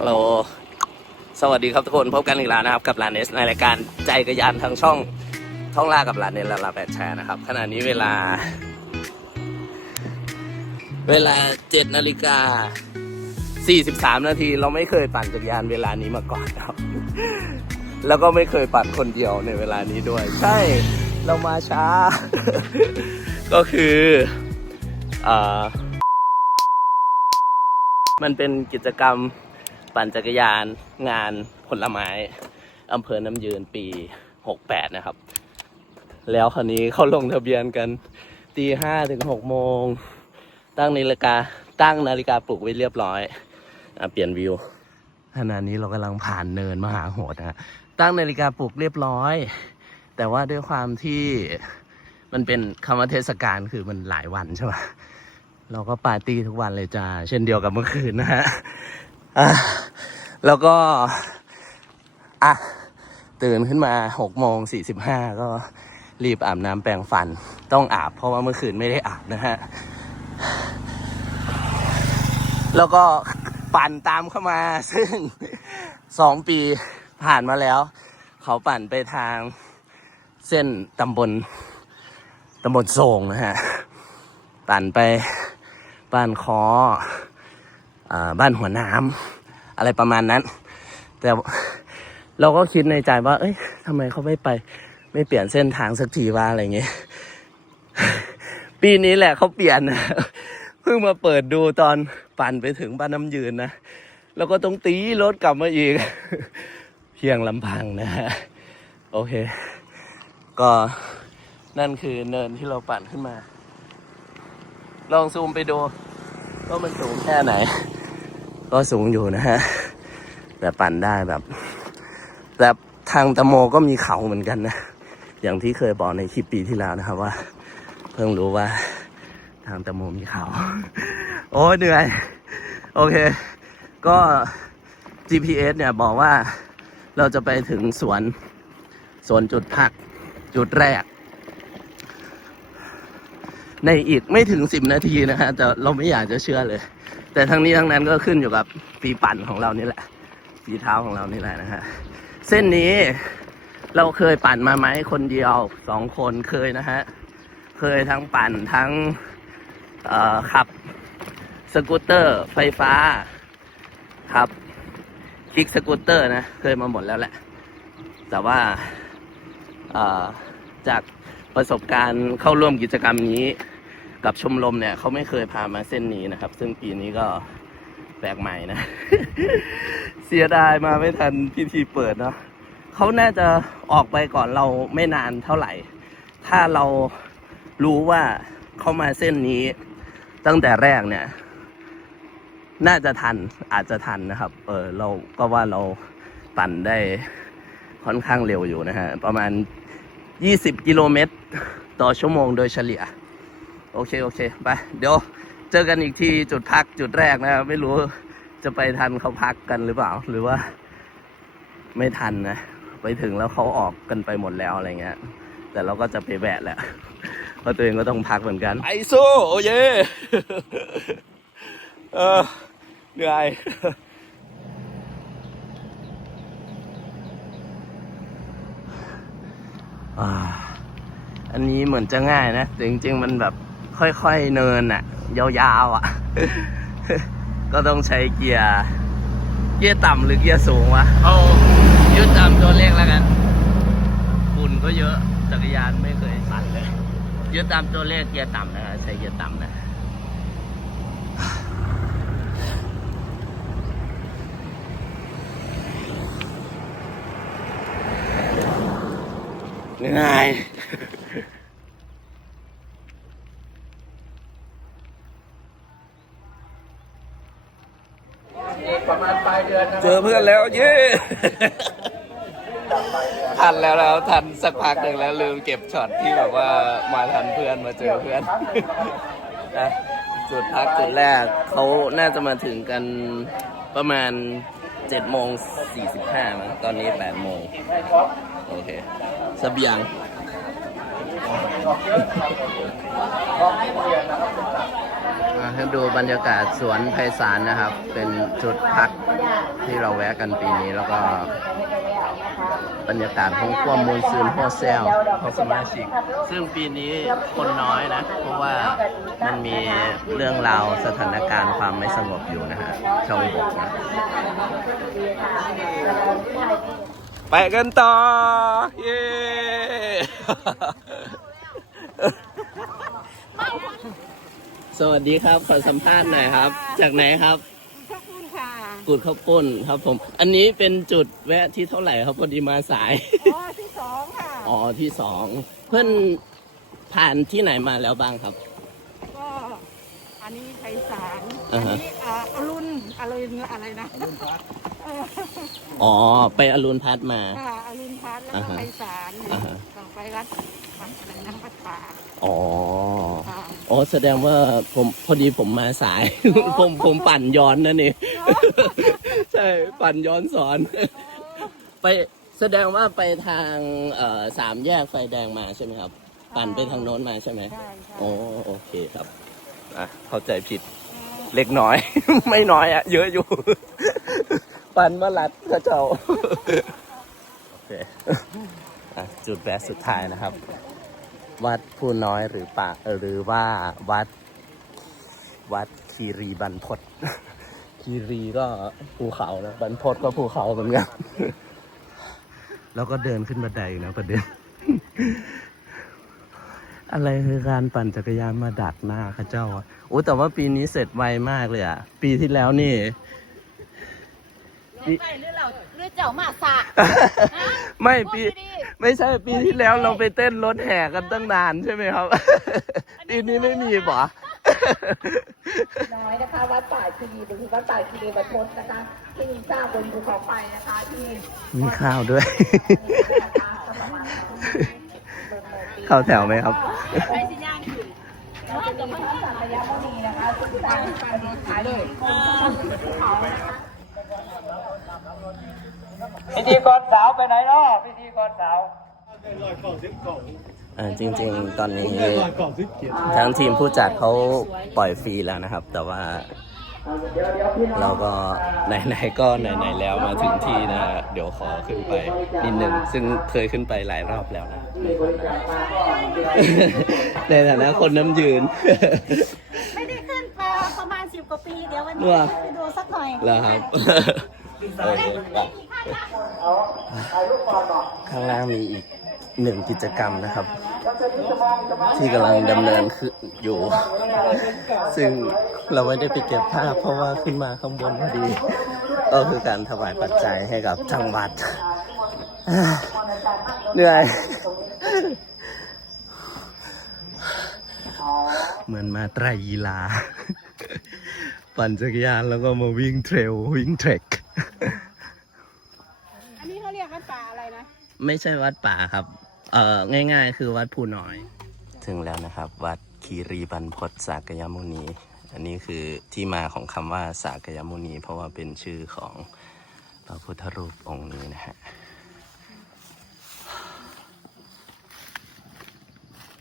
ฮัลโหล สวัสดีครับทุกคน พบกันอีกแล้วนะครับ กับลานเนสในรายการใจกระยานทางช่องท่องล่ากับลานเนสและลาแปดแชร์นะครับ ขณะนี้เวลา เวลาเจ็ดนาฬิกาสี่สิบสามนาที เราไม่เคยปั่นจักรยานเวลานี้มาก่อนครับ แล้วก็ไม่เคยปั่นคนเดียวในเวลานี้ด้วย ใช่ เรามาช้า ก็คืออ่ามันเป็นกิจกรรม ปั่นจักรยานงานผลไม้อำเภอน้ำยืนปี 68 นะครับ แล้วคราวนี้เขาลงทะเบียนกันตีห้าถึงหกโมง ตั้งนาฬิกาตั้งนาฬิกาปลุกไว้เรียบร้อยอเปลี่ยนวิวขณะนี้เรากำลังผ่านเนินมหาโหดนะฮะตั้งนาฬิกาปลุกเรียบร้อย แต่ว่าด้วยความที่มันเป็นคำว่าเทศกาลคือมันหลายวันใช่ไหมเราก็ปาร์ตี้ทุกวันเลยจ้า เช่นเดียวกับเมื่อคืนนะฮะ อะแล้วก็อะตื่นขึ้นมาหกโมงสี่สิบห้าก็รีบอาบน้ำแปรงฟันต้องอาบ เพราะว่าเมื่อคืนไม่ได้อาบนะฮะ แล้วก็ปั่นตามเข้ามา ซึ่งสองปีผ่านมาแล้ว เขาปั่นไปทางเส้นตำบลตำบลโศงนะฮะ ปั่นไปบ้านคอ บ้านหัวน้ำอะไรประมาณนั้น แต่เราก็คิดในใจว่า เอ้ยทำไมเขาไม่ไป ไม่เปลี่ยนเส้นทางสักทีว่าอะไรเงี้ยปีนี้แหละเขาเปลี่ยนนะเพิ่งมาเปิดดูตอนปั่นไปถึงบ้านน้ำยืนนะ แล้วก็ต้องตีรถกลับมาอีก เพียงลำพังนะฮะโอเค ก็นั่นคือเนินที่เราปั่นขึ้นมา ลองซูมไปดูว่ามันสูงแค่ไหน ก็สูงอยู่นะฮะ แต่ปั่นได้แบบแต่ทางตะโมก็มีเขาเหมือนกันนะ อย่างที่เคยบอกในคลิปปีที่แล้วนะครับว่า เพิ่งรู้ว่าทางตะโมมีเขา โอ้เหนื่อย โอเค ก็ GPS เนี่ยบอกว่าเราจะไปถึงสวนสวนจุดพัก จุดแรก ในอีกไม่ถึงสิบนาทีนะฮะแต่เราไม่อยากจะเชื่อเลย แต่ทั้งนี้ทั้งนั้นก็ขึ้นอยู่กับฝีปั่นของเรานี่แหละฝีเท้าของเรานี่แหละนะฮะเส้นนี้เราเคยปั่นมาไหมคนเดียวสองคนเคยนะฮะเคยทั้งปั่นทั้งขับสกูตเตอร์ไฟฟ้าครับคลิกสกูตเตอร์นะเคยมาหมดแล้วแหละ แต่ว่าจากประสบการณ์เข้าร่วมกิจกรรมนี้ กับชมรมเนี่ยเขาไม่เคยพามาเส้นนี้นะครับ ซึ่งปีนี้ก็แปลกใหม่นะ เสียดายมาไม่ทันพิธีเปิดเนาะเขาน่าจะออกไปก่อนเราไม่นานเท่าไหร่ ถ้าเรารู้ว่าเขามาเส้นนี้ ตั้งแต่แรกเนี่ย น่าจะทันอาจจะทันนะครับ เออเราก็ว่าเราปั่นได้ค่อนข้างเร็วอยู่นะฮะ ประมาณ 20 กิโลเมตร ต่อชั่วโมงโดยเฉลี่ย โอเค โอเค ไป เดี๋ยวเจอกันอีกทีจุดพักจุดแรกนะครับ ไม่รู้จะไปทันเขาพักกันหรือเปล่า หรือว่า ไม่ทันนะ ไปถึงแล้วเขาออกกันไปหมดแล้วอะไรเงี้ย แต่เราก็จะไปแวะแหละ เพราะตัวเองก็ต้องพักเหมือนกัน ไอโซโอเยเออเหนื่อยอ่าอันนี้เหมือนจะง่ายนะ แต่จริง ๆ มันแบบ ค่อยๆเนินอะยาวๆอะก็ต้องใช้เกียร์ เกียร์ต่ำหรือเกียร์สูงวะ เอายึดตามตัวเลขแล้วกันฝุ่นก็เยอะ จักรยานไม่เคยสั่นเลย ยึดตามตัวเลขเกียร์ต่ำนะครับใช้เกียร์ต่ำนะเหนื่อย ประมาณปลายเดือนนะเจอเพื่อนแล้วเย้ ทันแล้วแล้วทันสักพักหนึ่งแล้วลืมเก็บช็อตที่แบบว่ามาทันเพื่อนมาเจอเพื่อนนะจุดพักจุดแรกเขาน่าจะมาถึงกันประมาณ7โมง45มั้งตอนนี้8โมงโอเคสบียง ให้เรียนนะครับอ่าให้ดูบรรยากาศสวนไพศาลนะครับ เป็นจุดพักที่เราแวะกันปีนี้แล้วก็ บรรยากาศของความมูลซืนโฮเซลของสมาชิก ซึ่งปีนี้คนน้อยนะ เพราะว่ามันมีเรื่องราวสถานการณ์ความไม่สงบอยู่นะฮะช่องบกนะไปกันต่อ เย้ สวัสดีครับ ขอสัมภาษณ์หน่อยครับ จากไหนครับขอบคุณค่ะกูดข้าวปุ้นครับผม อันนี้เป็นจุดแวะที่เท่าไหร่ครับพอดีมาสาย อ๋อที่สองค่ะอ๋อที่สองเพื่อนผ่านที่ไหนมาแล้วบ้างครับ ก็อันนี้ไพศาลอ่าอันฮะ นี้อ่าอรุณอรุณอะไรนะอรุณพัฒอ๋อไปอรุณพัฒน์มา ค่ะอรุณพัฒแล้วอ่าก็ฮะไพศาลอ่าฮะ ต่อไปวัด วัดอะไรนะวัดป่าอ๋อ ค่ะอ๋อแสดงว่าผมพอดีผมมาสาย ผมผมปั่นย้อนนั่นเองใช่ปั่นย้อนสอน ไปแสดงว่าไปทางเอ่อสามแยกไฟแดงมาใช่ไหมครับ ปั่นไปทางโน้นมาใช่ไหมใช่ใช่โอ้โอเคครับอะเข้าใจผิดเล็กน้อย ไม่น้อยอะเยอะอยู่ ปันมาลัดกระเจ้าโอเคอะจุดแวะสุดท้ายนะครับ วัดผู้น้อยหรือปะหรือว่าวัด วัดคีรีบรรพตคีรีก็ภูเขานะบรรพตก็ภูเขาเหมือนกันแล้วก็เดินขึ้นบันไดอยู่นะประเด็น อะไรคือการปั่นจักรยานมาดักหน้าข้าเจ้าอะโอ้แต่ว่าปีนี้เสร็จไวมากเลยอะ ปีที่แล้วนี่ ไปหรือเรา หรือเจ้ามาสะไม่พูดปีดีไม่ใช่ปีที่แล้วเราไปเต้นรถแห่กันตั้งนานใช่ไหมครับปีนี้ไม่มีปะน้อยนะคะวัดป่าคีรีหรือวัดป่าคีรีบรรพตนะคะที่มีสร้างบนภูเขาไฟนะคะที่มีข้าวด้วยนะคะประมาณเข้าแถวไหมครับๆไปสิย่างขึ้นเราจะมีพระสังฆยมุนีนะคะซึ่งสร้างการดีขายเลยภูเขานะคะ พิธีกรสาวไปไหนเนาะพิธีกรสาวอ่าจริงๆ ตอนนี้ทางทีมผู้จัดเขาปล่อยฟรีแล้วนะครับ แต่ว่าเราก็ไหนๆก็ไหนๆแล้วมาถึงที่นะ เดี๋ยวขอขึ้นไปนิดหนึ่งซึ่งเคยขึ้นไปหลายรอบแล้วนะในฐานะคนน้ำยืน ไม่ได้ขึ้นมาประมาณสิบกว่าปี เดี๋ยววันนี้ว้าไปดูสักหน่อยแล้วครับโอเคครับ ข้างล่างมีอีกหนึ่งกิจกรรมนะครับ ที่กำลังดำเนินคืออยู่ ซึ่งเราไม่ได้ไปเก็บภาพเพราะว่าขึ้นมาข้างบนพอดี ก็คือการถวายปัจจัยให้กับทางวัดอ่าเหนื่อยเหมือนมาไตรกีฬาปั่นจักรยานแล้วก็มาวิ่งเทรลวิ่งเทรค อันนี้เขาเรียกวัดป่าอะไรนะ ไม่ใช่วัดป่าครับ เอ่อ ง่าย ๆ คือวัดผู้น้อย ถึงแล้วนะครับ วัดคีรีบรรพตสากยมุนี อันนี้คือที่มาของคำว่าสากยมุนี เพราะว่าเป็นชื่อของพระพุทธรูปองค์นี้นะฮะ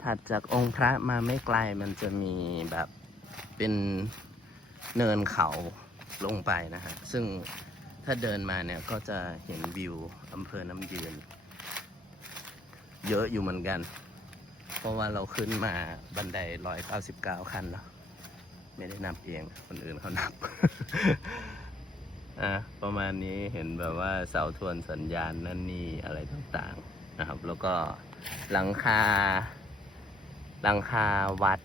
ถัดจากองค์พระมาไม่ไกลมันจะมีแบบเป็นเนินเขาลงไปนะฮะ ซึ่งถ้าเดินมาเนี่ยก็จะเห็นวิวอำเภอน้ำยืน เยอะอยู่เหมือนกัน เพราะว่าเราขึ้นมาบันได199ขั้นเนาะไม่ได้นับเอง คนอื่นเขานับ อะประมาณนี้เห็นแบบว่าเสาทวนสัญญาณนั่นนี่อะไรต่างๆนะครับ แล้วก็หลังคา หลังคาวัด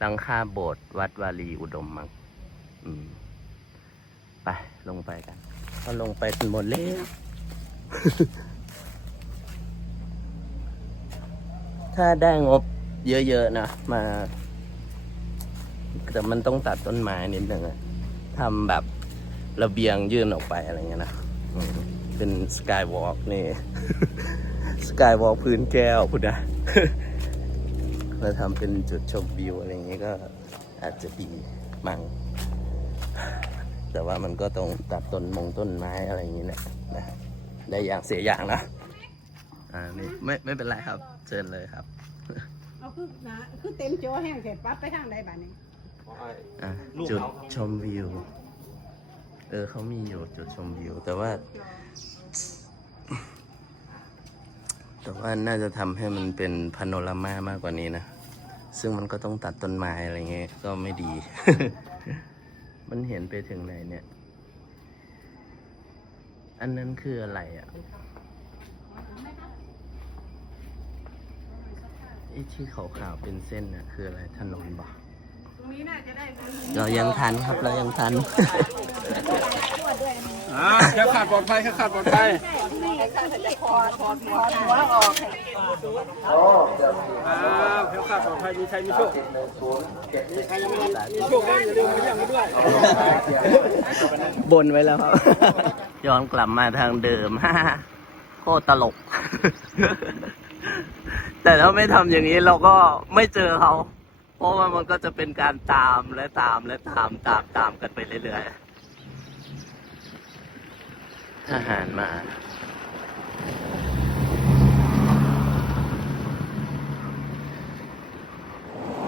หลังคาโบสถ์วัดวารีอุดมมังอืมไปลงไปกัน ก็ลงไปกันหมดแล้ว ถ้าได้งบเยอะๆนะมา แต่มันต้องตัดต้นไม้นิดนึงอะทำแบบระเบียงยื่นออกไปอะไรเงี้ยนะเป็นสกายวอล์กนี่ สกายวอล์กพื้นแก้วพุดนะเราทำเป็นจุดชมวิวอะไรเงี้ยก็อาจจะดีมั่งแต่ว่ามันก็ต้องตัดต้นมงต้นไม้อะไรอย่างนี้แหละนะได้อย่างเสียอย่างนะอ่านี่ไม่ไม่เป็นไรครับ เชิญเลยครับเอาคือนะคือเต็มโจแห้งเสร็จปั๊บไปทางใดบ้านนี้ออะจุดชมวิว เออเขามีอยู่จุดชมวิว แต่ว่า แต่ว่าน่าจะทำให้มันเป็นพาโนรามามากกว่านี้นะ ซึ่งมันก็ต้องตัดต้นไม้อะไรเงี้ยก็ไม่ดี มันเห็นไปถึงไหนเนี่ย อันนั้นคืออะไรอะ ไอ้ที่ขาวๆเป็นเส้นน่ะคืออะไรถนนบ่ตรงนี้น่าจะได้ไหมเรายังทันครับเรายังทัน อ่าแค่ขาดปลอดภัยแค่ขาดปลอดภัยอ่าแค่ขาดปลอดภัยมีชัยมีโชคมีชัยยังไม่มีโชคได้อย่าลืมมาเยี่ยมกันด้วยบนไว้แล้วครับ ย้อนกลับมาทางเดิมฮ่าโคตรตลก แต่ถ้าไม่ทำอย่างนี้เราก็ไม่เจอเขา เพราะว่ามันก็จะเป็นการตามและตามและตามตามตามกันไปเรื่อยๆทหารมา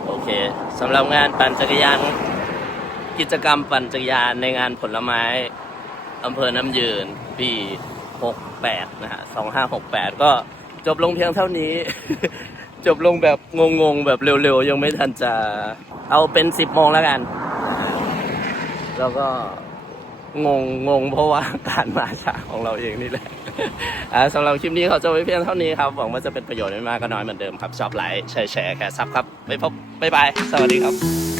โอเคสำหรับงานปั่นจักรยาน กิจกรรมปั่นจักรยานในงานผลไม้อำเภอน้ำยืน ปี 68 นะฮะ 2568 ก็ จบลงเพียงเท่านี้ จบลงแบบงงๆ แบบเร็วๆ ยังไม่ทันจะ เอาเป็น10โมงแล้วกัน แล้วก็งงงงเพราะว่าการมาช้าของเราเองนี่แหละอ่าสำหรับคลิปนี้เขาจะไว้เพียงเท่านี้ครับ หวังว่าจะเป็นประโยชน์ไม่มากก็น้อยเหมือนเดิมครับ ชอบไลค์แชร์แชร์แค่ซับครับ ไปพบบ๊ายบาย สวัสดีครับ